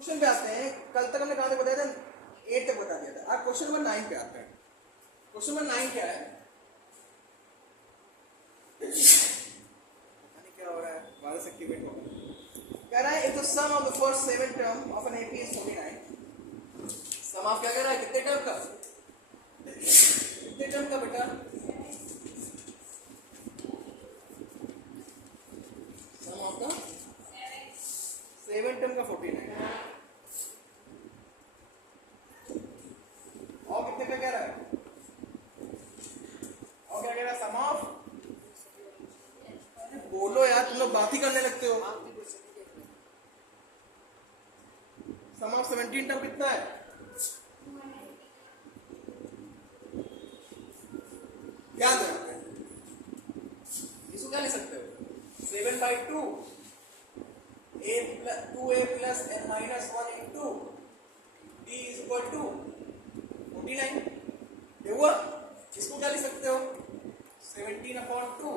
Question पे आते हैं। कल तक हमने कहां तक बताया था? 8 तक बता दिया था। आज क्वेश्चन नंबर 9 पे आते हैं। क्वेश्चन नंबर 9 क्या है? पता नहीं क्या हो रहा है, वायरस एक्टिवेट हो गया। कह रहा है if the sum of the first 7 term of an AP is 49। Sum of क्या कह रहा है? कितने टर्म का? कितने टर्म का बेटा? सम ऑफ द 7 टर्म का 49। और कितने का कह रहा है? और क्या कह रहा है? सम ऑफ, बोलो यार, तुम लोग बात ही करने लगते हो। सम ऑफ 17 टर्म कितना है? क्या करते हैं? इसको क्या लिख सकते हो? 7/2 2a plus n minus 1 into d is equal to 49। ये हुआ। इसको क्या लिख सकते हो? 17/2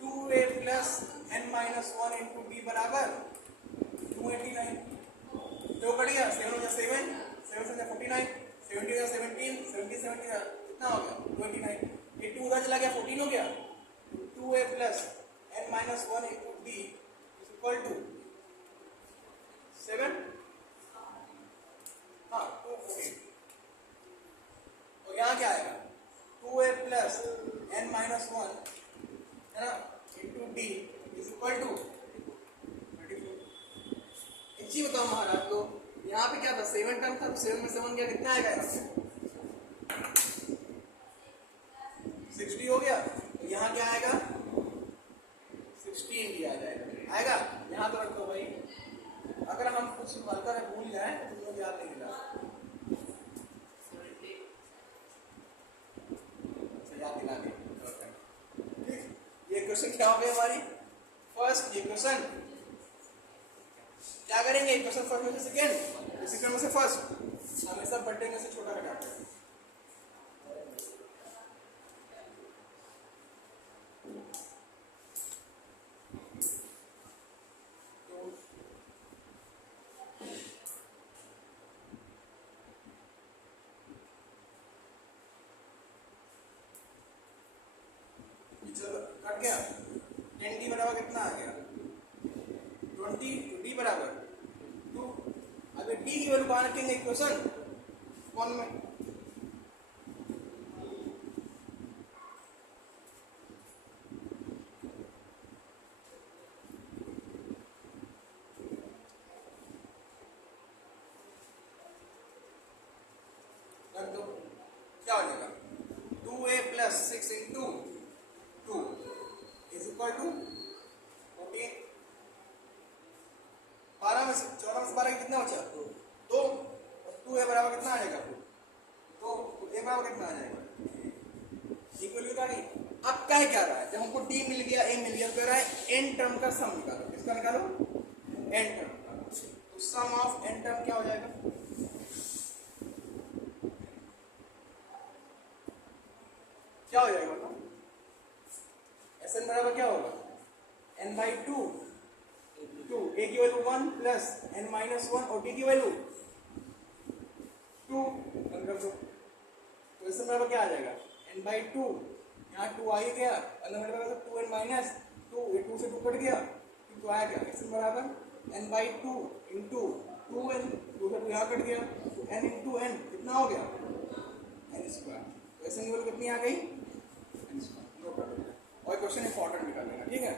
2a plus n minus 1 into d बराबर 289। तो कट गया। 7 हो गया 7, 7 से 49, 70 हो गया 17, 70 कितना हो गया? 29। ये 2 उधर चला गया, 14 हो गया। 2a plus n minus 1 into d is equal to 7, हाँ 214। और यहाँ क्या आएगा? 2a plus n minus 1 है ना into d is equal to 34। एक चीज बताओ महाराज को, यहाँ पे क्या था? 7 टर्म था, तो 7 में 7 गया, कितना आएगा यहाँ से? 60 हो गया। तो यहाँ क्या आएगा? 16 भी आ जाएगा। आएगा? यहाँ तो रखो भाई। अगर हम कुछ हल्का में भूल जाए तो तुम लोग याद नहीं मिला। याद दिला दे। ये क्वेश्चन क्या हो गया हमारी? फर्स्ट ये क्वेश्चन क्या करेंगे? क्वेश्चन फर्स्ट में से सेकेंड, सेकेंड में से फर्स्ट, हमेशा बड़े में से छोटा घटाते हैं। चलो कट गया। 10 डी बराबर कितना आ गया? 20। डी बराबर 2। अब डी की वैल्यू कहाँ रखेंगे? इक्वेशन 1 में। रख दो। क्या हो जाएगा? 2a plus 6 into 2 is equal to 14। 12 में से 14 में से 12 कितना बचा? 2। 2a बराबर कितना आ जाएगा? 2। तो a बराबर कितना आ जाएगा? इक्वल आ गई। अब क्या क्या रहा है? जब हमको d मिल गया, a मिल गया, तो कह रहा है n टर्म का सम निकालो। किसका निकालो? n टर्म का। तो सम ऑफ n टर्म क्या हो जाएगा? क्या हो जाएगा? बताओ। Sn बराबर क्या होगा? n/2 2, a की वैल्यू 1 प्लस n माइनस 1 और d की वैल्यू 2 कर दो। तो Sn बराबर क्या आ जाएगा? n/2, यहाँ 2 आ ही गया, अल्लाह बराबर 2n माइनस 2, ये 2 से 2 कट गया, तो आया क्या? Sn बराबर n/2 इंटू 2n, 2 से 2 यहाँ कट गया, तो n इंटू n कितना हो गया? n square. तो Sn की वैल्यू कितनी आ गई? n स्क्वायर। No problem. और क्वेश्चन इंपॉर्टेंट निकाल लेना, ठीक है?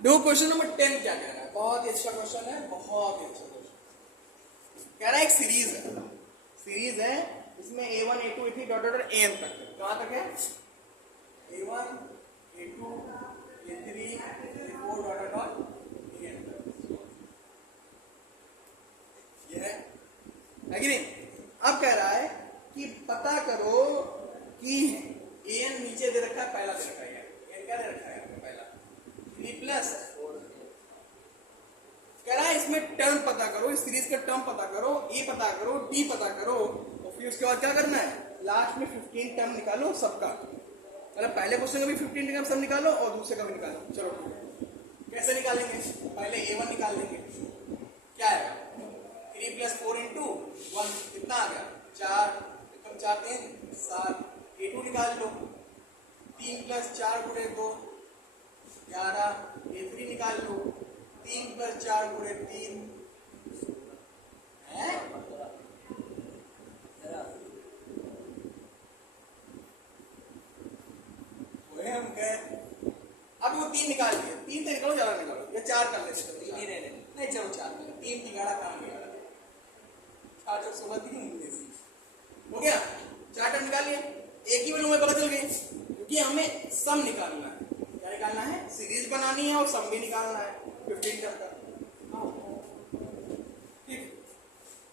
दो क्वेश्चन नंबर 10 क्या कह रहा है? बहुत ही अच्छा क्वेश्चन है, बहुत ही अच्छा क्वेश्चन। कह रहा है एक सीरीज है, इसमें a1 a2 a3 dot dot an तक है। कहां तक है? a1 a2 a3 a4 dot dot an तक। ये है कि नहीं? अब कह रहा है कि पता करो कि an नीचे दे रखा है, पहला दे रखा है। an क्या दे रखा है? पहला 3 प्लस। कह रहा है इसमें टर्म पता करो, इस सीरीज का टर्म पता करो, ए पता करो, डी पता करो, और फिर उसके बाद क्या करना है? लास्ट में 15 टर्म निकालो सबका। मतलब पहले क्वेश्चन का भी 15 का सम निकालो और दूसरे का भी निकालो। चलो कैसे निकालेंगे? पहले a1 निकाल लेंगे। क्या आएगा? 3 + 4 × 1 कितना आ गया? 4 एकम 4 3 7। a2 निकाल लो। 3 + 4 × 2 11। a3 निकाल लो। 3 + 4 × 3 है हम कह। अब वो 3 निकाल लिए। 3 से निकालो, ज्यादा निकालो या 4 कर लेते तो नहीं रहने नहीं, चलो 4 कर ले। 3 बिगाड़ा कहाँ बिगाड़ा? 4 चौक 16 3 हो गया। 4 टर्म निकाल लिए। एक ही वैल्यू में पता चल गई, क्योंकि हमें सम निकालना है। क्या निकालना है? सीरीज बनानी है और सम भी निकालना है 15 टर्म का। ठीक,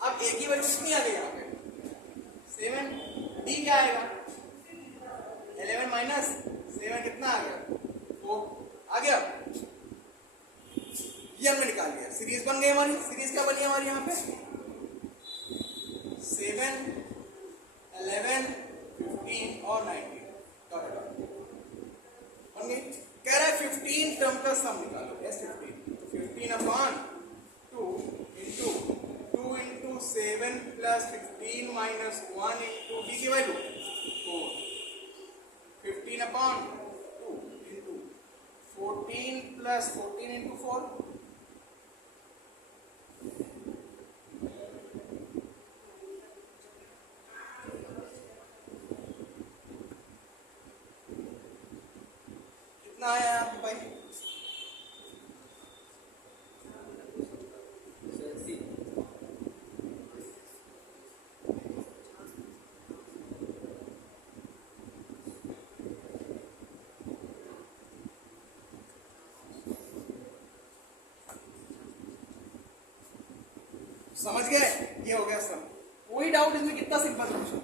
अब एक ही वैल्यू कितनी आ गई यहाँ पे? 7। डी क्या आएगा? 11 - 7 कितना आ गया? 4 आ गया। ये हमने निकाल लिया। सीरीज बन गई हमारी। सीरीज क्या बनी हमारी यहाँ पे? 7 11 15 और 19 बन गई। कह रहा है 15 टर्म का सम निकालो। यस 15/2 × 2 × 7 + 15 - 1 × d की वैल्यू 4। 15/2 × 14 + 14 × 4 कितना आया आपके भाई? समझ गए? ये हो गया सम। कोई डाउट इसमें? कितना सिंपल क्वेश्चन।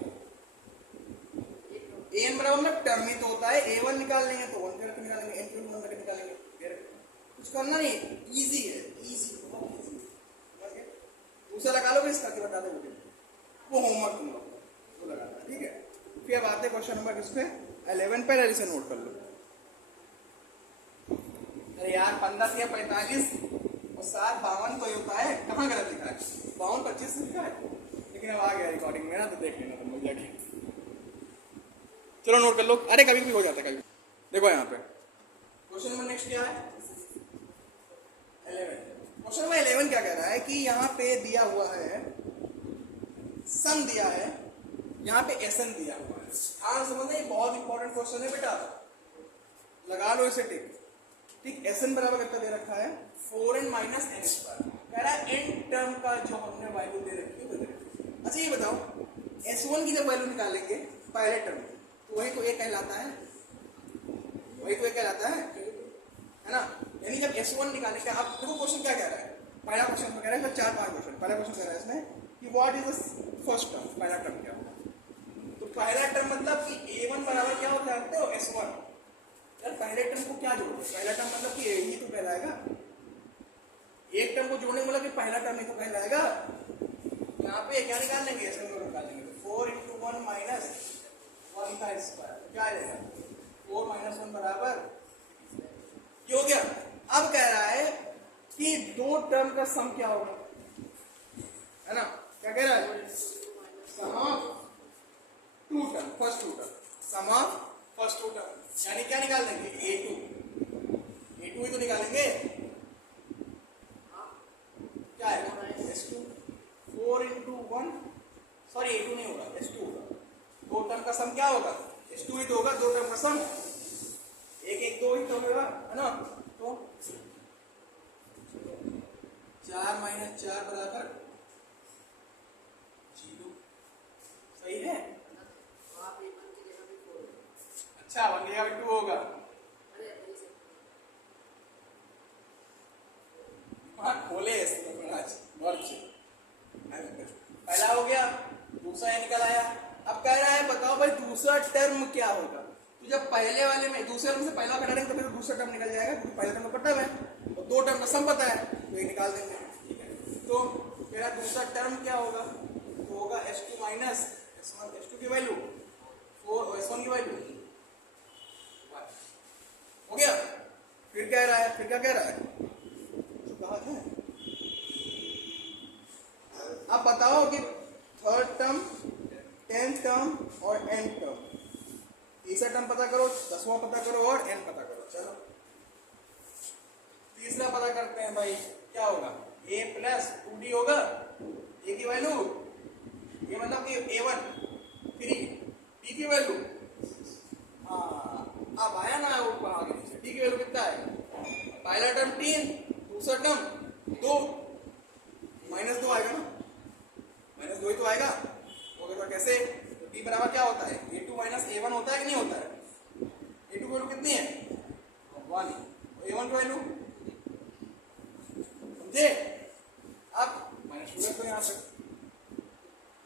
an बराबर में टर्म ही तो होता है। a1 निकाल लेंगे तो 1 करके निकालेंगे, n क्यूब 1 करके निकालेंगे। फिर कुछ करना नहीं, इजी है, इजी, बहुत इजी। समझ गए? दूसरा लगा लोगे इसका कि बता दोगे? वो होमवर्क तुम लोग वो लगाना, ठीक है? फिर अब आते क्वेश्चन नंबर किस पे? 11 पे। जल्दी से नोट कर लो। अरे यार 15 से 45 और 7 52 तो होता है। कहाँ गलत लिखा है? 52 25 लिखा है, लेकिन अब आ गया रिकॉर्डिंग में ना, तो देख लेना तुम लोग जाके। चलो नोट कर लो। अरे कभी भी हो जाता है कभी। देखो यहाँ पे क्वेश्चन नंबर नेक्स्ट क्या है? 11। क्वेश्चन नंबर 11 क्या कह रहा है कि यहाँ पे दिया हुआ है सम दिया है, यहाँ पे एसएन दिया हुआ है। हाँ समझ में, बहुत इंपॉर्टेंट क्वेश्चन है बेटा, लगा लो इसे टिक। ठीक, एसएन बराबर कितना दे रखा है? 4n - n²। कह रहा है n टर्म का जो हमने वैल्यू दे रखी है वो दे रखी है। अच्छा ये बताओ, s1 की जब वैल्यू निकालेंगे पहले टर्म की, तो वही तो एक कहलाता है, वही तो एक कहलाता है ना? यानी जब s1 निकालेंगे। अब देखो क्वेश्चन क्या कह रहा है। पहला क्वेश्चन कह रहा है 4-5 क्वेश्चन। पहला क्वेश्चन कह रहा है इसमें कि what is the first term? पहला टर्म क्या होगा? तो पहला टर्म मतलब कि a1 बराबर क्या होता है? s1। यार पहले टर्म को क्या जोड़ो? पहला टर्म मतलब कि यही तो कहलाएगा। एक टर्म को जोड़ने मतलब कि पहला टर्म ही तो कहलाएगा। यहाँ पे क्या निकाल लेंगे? एसएन को निकाल लेंगे। 4 × 1 - 1 का स्क्वायर क्या आएगा? 4 - 1 बराबर ये हो गया। अब कह रहा है कि दो टर्म का सम क्या होगा, है ना? क्या कह रहा है? Sum of two term, first two term, sum of first two term. यानी क्या निकाल देंगे? a2 ही तो निकालेंगे। क्या आएगा? s2। 4 × 1 सॉरी a2 नहीं होगा, s2 होगा। दो टर्म का सम क्या होगा? s2 ही तो होगा। दो टर्म का सम 1 1 2 ही तो होगा, है ना? तो 4 - 4 बराबर 0। सही है? अच्छा 1 की जगह 2 होगा। हाँ खोले बहुत अच्छे। पहला हो गया, दूसरा निकल आया। अब कह रहा है बताओ भाई दूसरा टर्म क्या होगा? तो जब पहले वाले में दूसरे टर्म से पहला घटाएंगे तो फिर दूसरा टर्म निकल जाएगा, क्योंकि पहले टर्म का टर्म है और दो टर्म का सम पता है, तो ये निकाल देंगे। ठीक है, तो मेरा दूसरा टर्म क्या होगा? तो होगा s2 - s1। s2 की वैल्यू 4 और s1 की वैल्यू कह रहा है, फिर क्या कह रहा है, कहा था अब बताओ कि थर्ड टर्म, 10th टर्म और एन टर्म, तीसरा टर्म पता करो, 10वां पता करो और एन पता करो। चलो तीसरा पता करते हैं भाई, क्या होगा, a प्लस 2d होगा, a की वैल्यू, ये मतलब कि a1 3, d की वैल्यू, हाँ अब आया ना ऊपर आगे नीचे, d की वैल्यू कितना है, पहला टर्म 3, दूसरा टर्म 2, -2 आएगा ना, -2 ही तो आएगा, होगा तो कैसे, तो d बराबर क्या होता है, a2 माइनस a1 होता है कि नहीं होता है, a2 की वैल्यू कितनी है 1, a1 की वैल्यू समझे। अब -2 तो यहाँ पे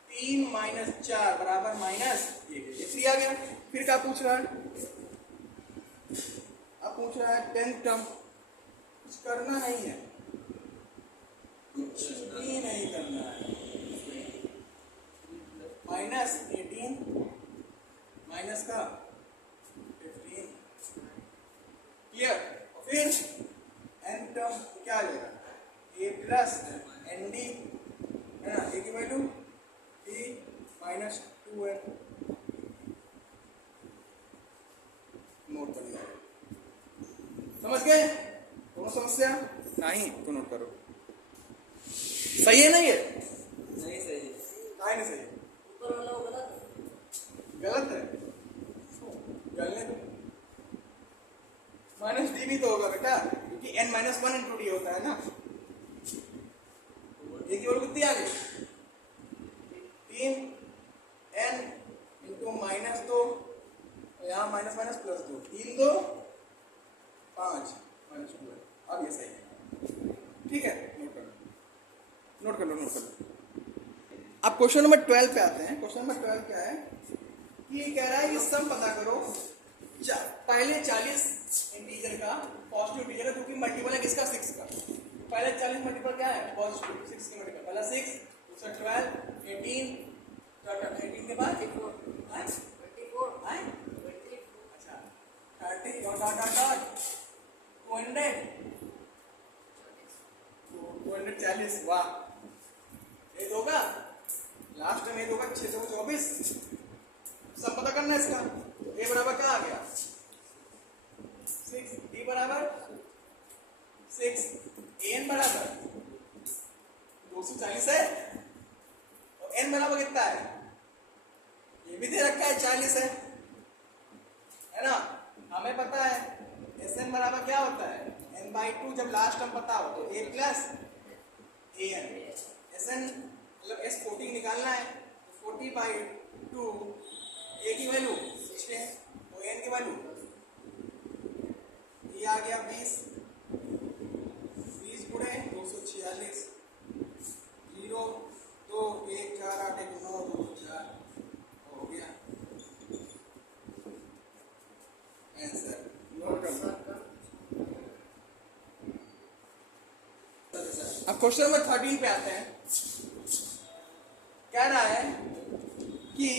3 माइनस 4 बराबर -1, ये 3 आ गया। फिर क्या पूछ रहा है, अब पूछ रहा है 10th टर्म, कुछ करना नहीं है, कुछ भी नहीं करना है, -18 माइनस का 15, क्लियर। और फिर एन टर्म क्या आ जाएगा, a प्लस एन डी है ना, a की वैल्यू d -2 है, नोट कर लो, समझ गए दोनों समस्या, नहीं तो नोट करो, सही है ना ये, नहीं सही है, नहीं सही है, ऊपर वाला वो गलत है। गलत है, गलने दो, -d भी तो होगा बेटा, क्योंकि n -1 इंटू डी होता है ना, ये की वैल्यू कितनी आ गई, 3 n इंटू -2, यहाँ माइनस माइनस +2, 3 2 5 -2 है, अब ये सही है, ठीक है, नोट कर लो, नोट कर लो। अब क्वेश्चन नंबर 12 पे आते हैं। क्वेश्चन नंबर 12 क्या है कि ये कह रहा है कि सम पता करो, पहले 40 इंटीजर का पॉजिटिव इंटीजर है, क्योंकि मल्टीपल है किसका, 6 का, पहले 40 मल्टीपल क्या है, पॉजिटिव 6 के मल्टीपल, पहला 6, दूसरा 12, 18, 18 के बाद 24, अच्छा 30 और डॉट 240, वाह, ये होगा लास्ट में, ये होगा 624, सब पता करना है इसका, तो a बराबर क्या आ गया 6, d बराबर 6, an बराबर 240 है, और n बराबर कितना है, ये भी दे रखा है 40 है ना, हमें पता है Sn बराबर क्या होता है, n/2, जब लास्ट टर्म पता हो तो a प्लस an, Sn मतलब S40 निकालना है, तो 40/2, a की वैल्यू 6 और n की वैल्यू, ये आ गया 20 गुणे 246, 0 2 1 4 8 1 9 2 4 हो गया आंसर, नोट करना। अब क्वेश्चन नंबर 13 पे आते हैं, कह रहा है कि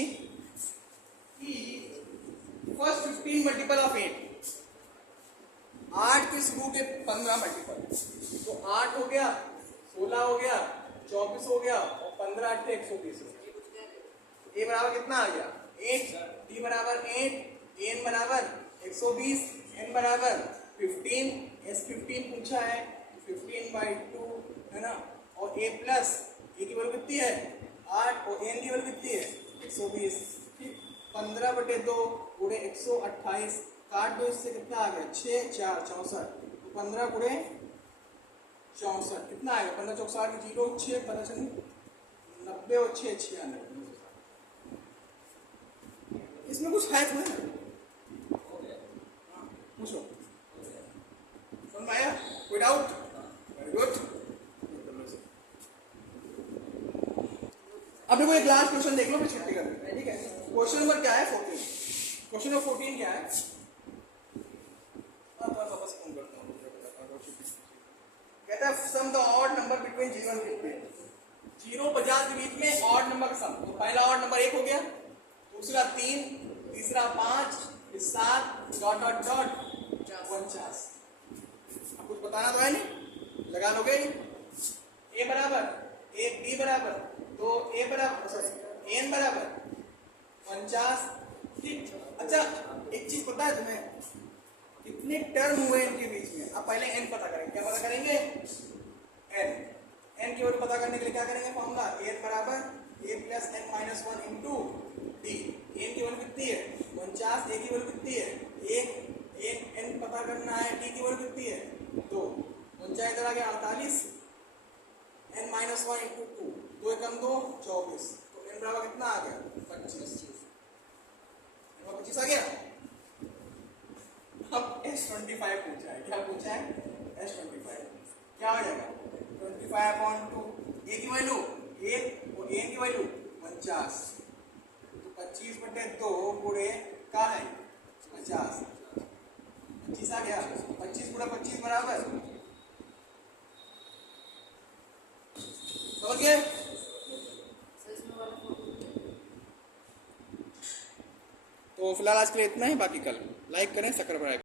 फर्स्ट 15 मल्टीपल ऑफ 8, 8 के शुरू के 15 मल्टीपल, तो 8 हो गया, 16 हो गया, 24 हो गया, और 15 8 120 हो गया, a बराबर कितना आ गया 8, d बराबर 8, n बराबर 120, n बराबर 15, s15 पूछा है, 15/2 है ना, और a प्लस a की वैल्यू कितनी है 8, और n की वैल्यू कितनी है 120, ठीक, 15/2 गुणे 128, काट दो इससे, कितना आ गया 6 4 64, तो 15 गुणे 64 कितना आएगा, 15 चौक 60 की 0 6 15 90 और 6 96, इसमें कुछ है तो है, पूछो, समझ में आया, कोई डाउट, वेरी गुड। अब देखो एक लास्ट क्वेश्चन देख लो, फिर छुट्टी कर देते हैं, ठीक है। क्वेश्चन नंबर क्या है 14, क्वेश्चन नंबर 14 क्या है, वापस फोन करता हूँ, कहता है sum the odd number between 0 and 50, 0 50 के बीच में ऑड नंबर का सम, तो पहला ऑड नंबर 1 हो गया, दूसरा 3, तीसरा 5, फिर 7 डॉट डॉट डॉट 49, बताना तो है नहीं, लगा लोगे। ए बराबर एक बी बराबर तो ए बराबर सॉरी एन बराबर 50। ठीक, अच्छा एक चीज पता है तुम्हें, कितने टर्म हुए इनके बीच में। अब पहले एन पता करेंगे, क्या पता करेंगे, एन की वैल्यू पता करने के लिए क्या करेंगे, फॉर्मूला एन बराबर A plus N minus 1 into D. N की वैल्यू कितनी है 49, ए की वैल्यू कितनी है एक, एन पता करना है, डी की वैल्यू कितनी है 2, 49 इधर आ गया 48, एन माइनस 1 इंटू 2, 2 एकम 2 24, तो एन बराबर कितना आ गया 25, 25 आ गया। अब S25 पूछा है, क्या पूछा है S25, क्या हो जाएगा 25/2, ए की वैल्यू 1 और ए की वैल्यू 50, तो 25/2 गुणे का है 50, 25 आ गया, 25 गुणा 25 बराबर, समझ गए। तो फिलहाल आज के लिए इतना ही, बाकी कल लाइक करें, सब्सक्राइब